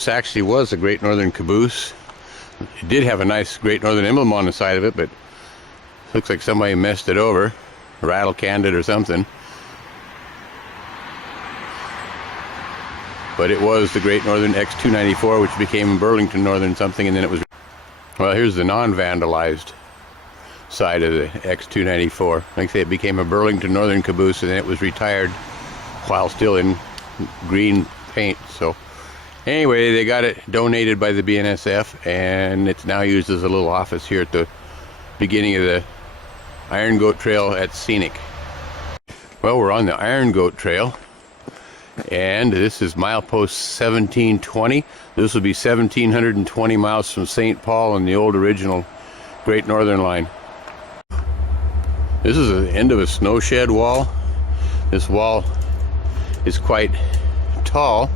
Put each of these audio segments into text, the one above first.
This actually was a Great Northern caboose. It did have a nice Great Northern emblem on the side of it, but looks like somebody messed it over, rattle canned it or something. But it was the Great Northern X294, which became Burlington Northern something, and then it was... Well, here's the non-vandalized side of the X294. Like I say, it became a Burlington Northern caboose, and then it was retired while still in green paint. So anyway, they got it donated by the BNSF, and it's now used as a little office here at the beginning of the Iron Goat Trail at Scenic. Well, we're on the Iron Goat Trail, and this is milepost 1720. This will be 1,720 miles from St. Paul on the old original Great Northern line. This is the end of a snow shed wall. This wall is quite tall,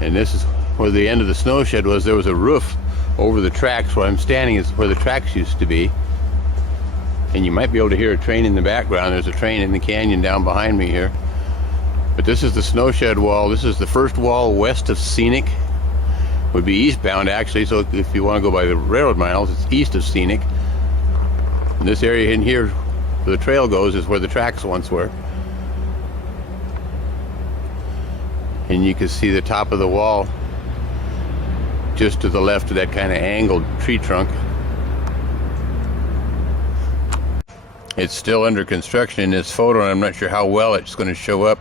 and this is where the end of the snow shed was. There was a roof over the tracks. Where I'm standing is where the tracks used to be, and you might be able to hear a train in the background. There's a train in the canyon down behind me here. But this is the snow shed wall. This is the first wall west of Scenic. Would be eastbound actually, so if you want to go by the railroad miles, it's east of Scenic. And this area in here where the trail goes is where the tracks once were. And you can see the top of the wall just to the left of that kind of angled tree trunk. It's still under construction in this photo, and I'm not sure how well it's going to show up.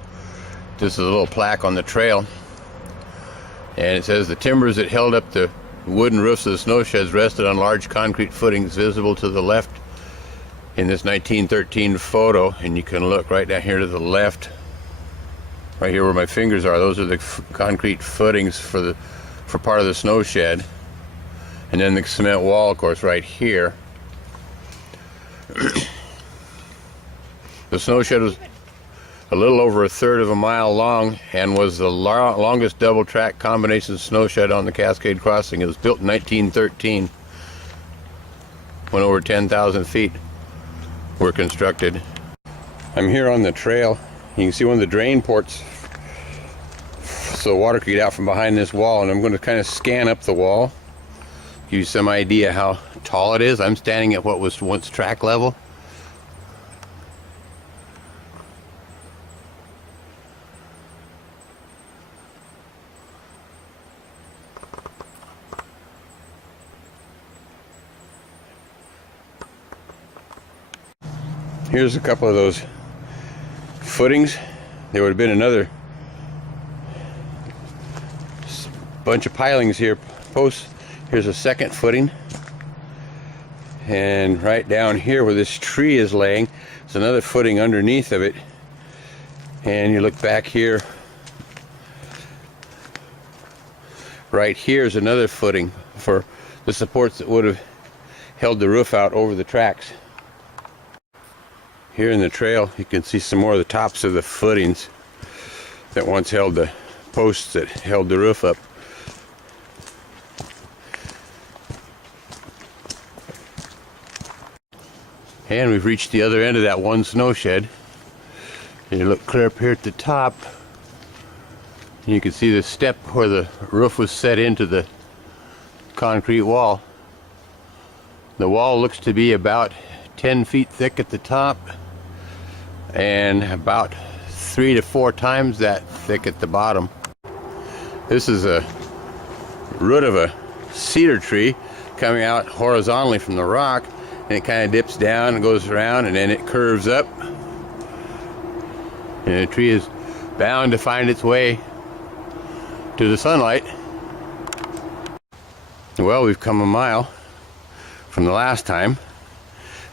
This is a little plaque on the trail, and it says the timbers that held up the wooden roofs of the snow sheds rested on large concrete footings visible to the left in this 1913 photo. And you can look right down here to the left, right here where my fingers are. Those are the concrete footings for part of the snow shed, and then the cement wall, of course, right here. The snow shed was a little over 1/3 of a mile long and was the longest double track combination snow shed on the Cascade Crossing. It was built in 1913 when over 10,000 feet were constructed. I'm here on the trail. You can see one of the drain ports so water could get out from behind this wall, and I'm going to kind of scan up the wall, give you some idea how tall it is. I'm standing at what was once track level. Here's a couple of those footings. There would have been another bunch of pilings here, posts. Here's a second footing, and right down here where this tree is laying, there's another footing underneath of it. And you look back here, right here is another footing for the supports that would have held the roof out over the tracks. Here in the trail, you can see some more of the tops of the footings that once held the posts that held the roof up. And we've reached the other end of that one snow shed. And you look clear up here at the top, you can see the step where the roof was set into the concrete wall. The wall looks to be about 10 feet thick at the top, and about 3 to 4 times that thick at the bottom. This is a root of a cedar tree coming out horizontally from the rock, and it kind of dips down and goes around, and then it curves up, and the tree is bound to find its way to the sunlight. Well, we've come a mile from the last time.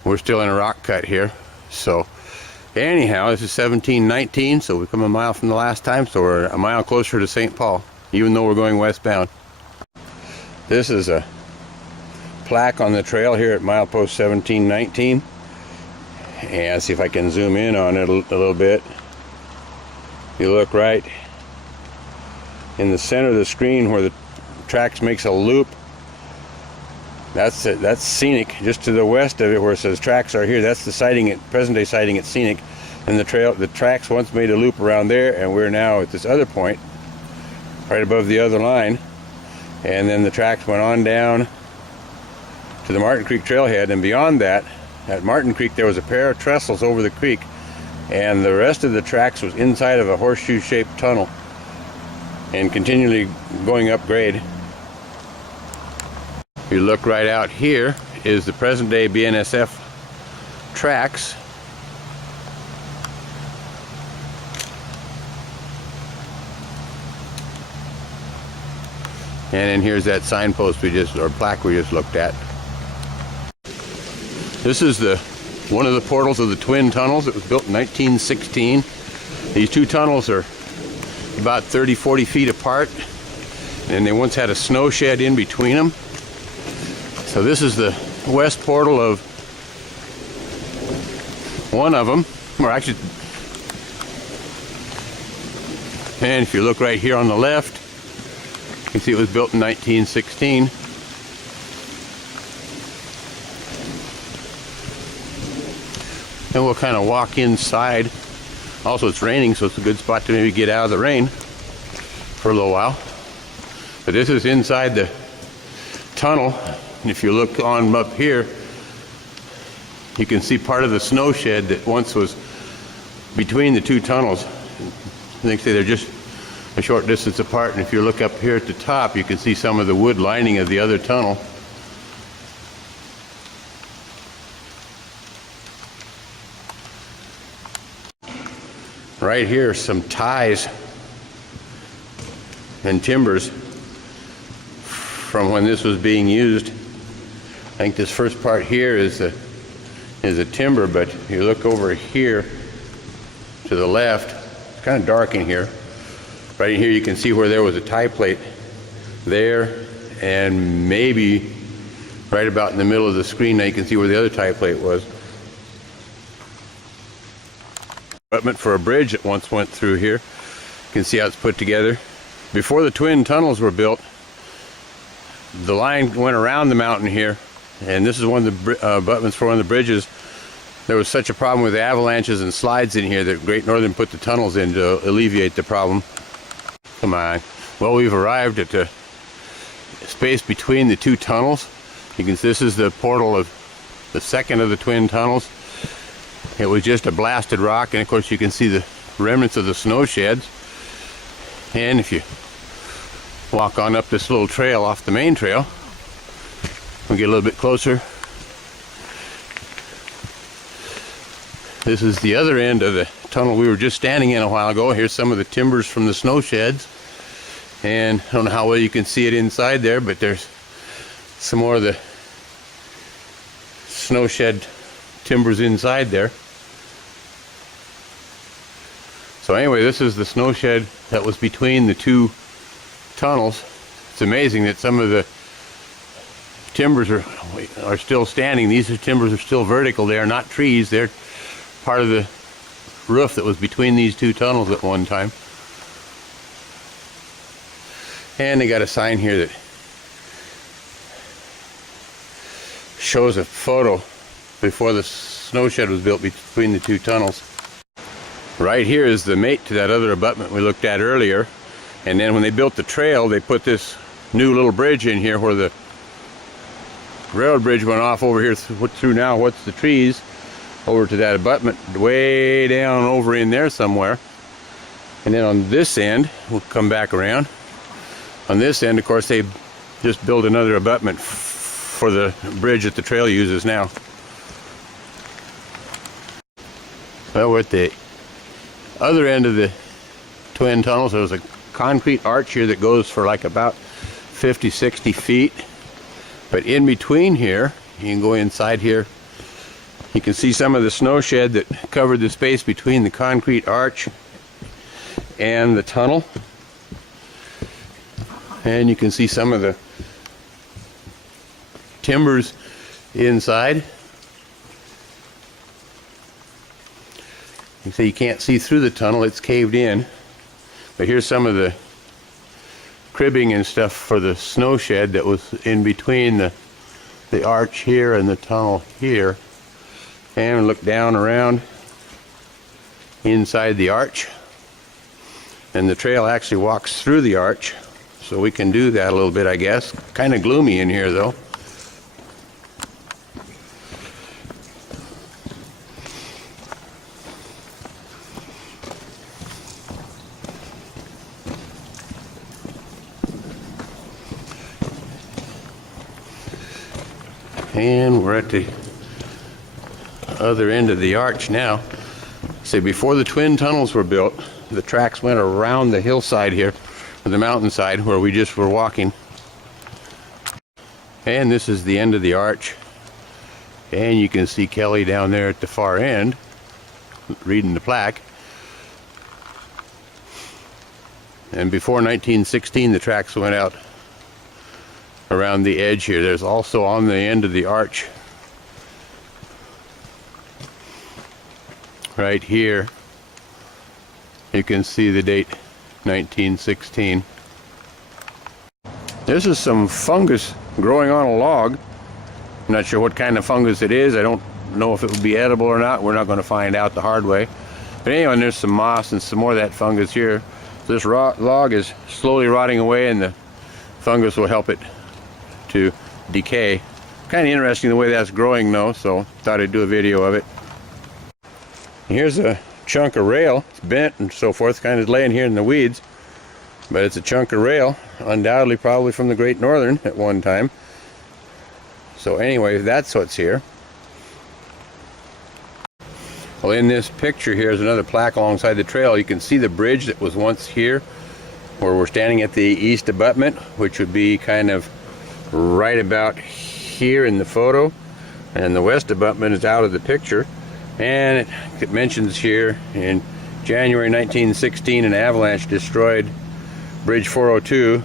We're still in a rock cut here. So anyhow, this is 1719, so we've come a mile from the last time, so we're a mile closer to St. Paul, even though we're going westbound. This is a plaque on the trail here at milepost 1719, and see if I can zoom in on it a little bit. You look right in the center of the screen where the tracks makes a loop. That's it. That's Scenic. Just to the west of it where it says tracks are here, that's the sighting, present day sighting at Scenic. And the tracks once made a loop around there, and we're now at this other point right above the other line, and then the tracks went on down to the Martin Creek Trailhead, and beyond that, at Martin Creek, there was a pair of trestles over the creek, and the rest of the tracks was inside of a horseshoe-shaped tunnel and continually going up grade. If you look right out here is the present-day BNSF tracks. And then here's that signpost or plaque we just looked at. This is one of the portals of the twin tunnels. It was built in 1916. These two tunnels are about 30-40 feet apart, and they once had a snow shed in between them. So this is the west portal of one of them, or actually, and if you look right here on the left, you can see it was built in 1916. And we'll kind of walk inside. Also, it's raining, so it's a good spot to maybe get out of the rain for a little while. But this is inside the tunnel, and if you look on up here, you can see part of the snow shed that once was between the two tunnels. They say they're just a short distance apart, and if you look up here at the top, you can see some of the wood lining of the other tunnel. Right here, some ties and timbers from when this was being used. I think this first part here is a timber, but if you look over here to the left, it's kind of dark in here. Right in here you can see where there was a tie plate there, and maybe right about in the middle of the screen now you can see where the other tie plate was. Equipment for a bridge that once went through here. You can see how it's put together. Before the twin tunnels were built, the line went around the mountain here, and this is one of the abutments for one of the bridges. There was such a problem with avalanches and slides in here that Great Northern put the tunnels in to alleviate the problem. Come on. Well, we've arrived at the space between the two tunnels. You can see this is the portal of the second of the twin tunnels. It was just a blasted rock, and of course you can see the remnants of the snow sheds. And if you walk on up this little trail off the main trail, we'll get a little bit closer. This is the other end of the tunnel we were just standing in a while ago. Here's some of the timbers from the snow sheds, and I don't know how well you can see it inside there, but there's some more of the snow shed timbers inside there. So anyway, this is the snow shed that was between the two tunnels. It's amazing that some of the timbers are still standing. These timbers are still vertical. They are not trees. They're part of the roof that was between these two tunnels at one time. And they got a sign here that shows a photo before the snow shed was built between the two tunnels. Right here is the mate to that other abutment we looked at earlier, and then when they built the trail, they put this new little bridge in here where the railroad bridge went off over here through now what's the trees over to that abutment way down over in there somewhere. And then on this end, we'll come back around, on this end of course they just built another abutment for the bridge that the trail uses now. Well, we're at the other end of the twin tunnels. There's a concrete arch here that goes for like about 50-60 feet, but in between here, you can go inside here, you can see some of the snow shed that covered the space between the concrete arch and the tunnel, and you can see some of the timbers inside. You see, you can't see through the tunnel, it's caved in. But here's some of the cribbing and stuff for the snow shed that was in between the arch here and the tunnel here. And look down around inside the arch. And the trail actually walks through the arch. So we can do that a little bit, I guess. Kind of gloomy in here, though. And we're at the other end of the arch now. See, before the twin tunnels were built, the tracks went around the hillside here, or the mountainside where we just were walking. And this is the end of the arch. And you can see Kelly down there at the far end, reading the plaque. And before 1916, the tracks went out around the edge here. There's also on the end of the arch, right here, you can see the date 1916. This is some fungus growing on a log. I'm not sure what kind of fungus it is. I don't know if it would be edible or not. We're not going to find out the hard way. But anyway, there's some moss and some more of that fungus here. This log is slowly rotting away, and the fungus will help it to decay. Kind of interesting the way that's growing though, so thought I'd do a video of it. Here's a chunk of rail. It's bent and so forth, kind of laying here in the weeds, but it's a chunk of rail, undoubtedly probably from the Great Northern at one time. So anyway, that's what's here. Well, in this picture here is another plaque alongside the trail. You can see the bridge that was once here, where we're standing at the east abutment, which would be kind of right about here in the photo, and the west abutment is out of the picture. And it mentions here in January 1916 an avalanche destroyed Bridge 402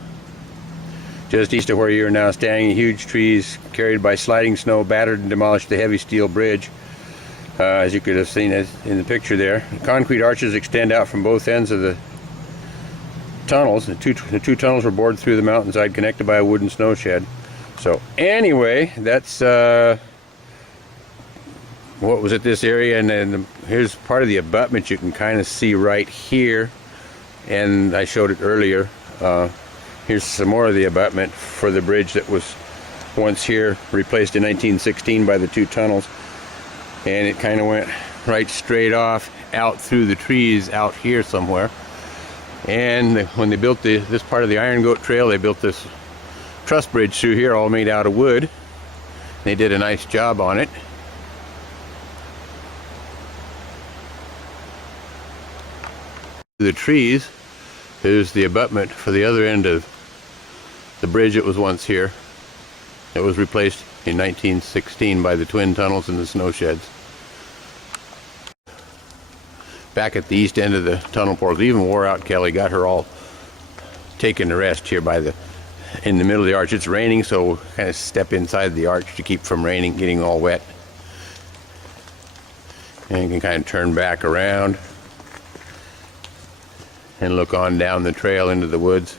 just east of where you are now standing. Huge trees carried by sliding snow battered and demolished the heavy steel bridge, as you could have seen in the picture there. Concrete arches extend out from both ends of the tunnels. The two tunnels were bored through the mountainside, connected by a wooden snow shed. So anyway, that's what was at this area, and then here's part of the abutment you can kind of see right here, and I showed it earlier. Here's some more of the abutment for the bridge that was once here, replaced in 1916 by the two tunnels, and it kind of went right straight off out through the trees out here somewhere. And when they built this part of the Iron Goat Trail, they built this truss bridge through here, all made out of wood. They did a nice job on it. The trees is the abutment for the other end of the bridge that was once here. It was replaced in 1916 by the twin tunnels and the snow sheds. Back at the east end of the tunnel portal, even wore out Kelly, got her all taken to rest here in the middle of the arch. It's raining, so we'll kind of step inside the arch to keep from raining, getting all wet. And you can kind of turn back around and look on down the trail into the woods.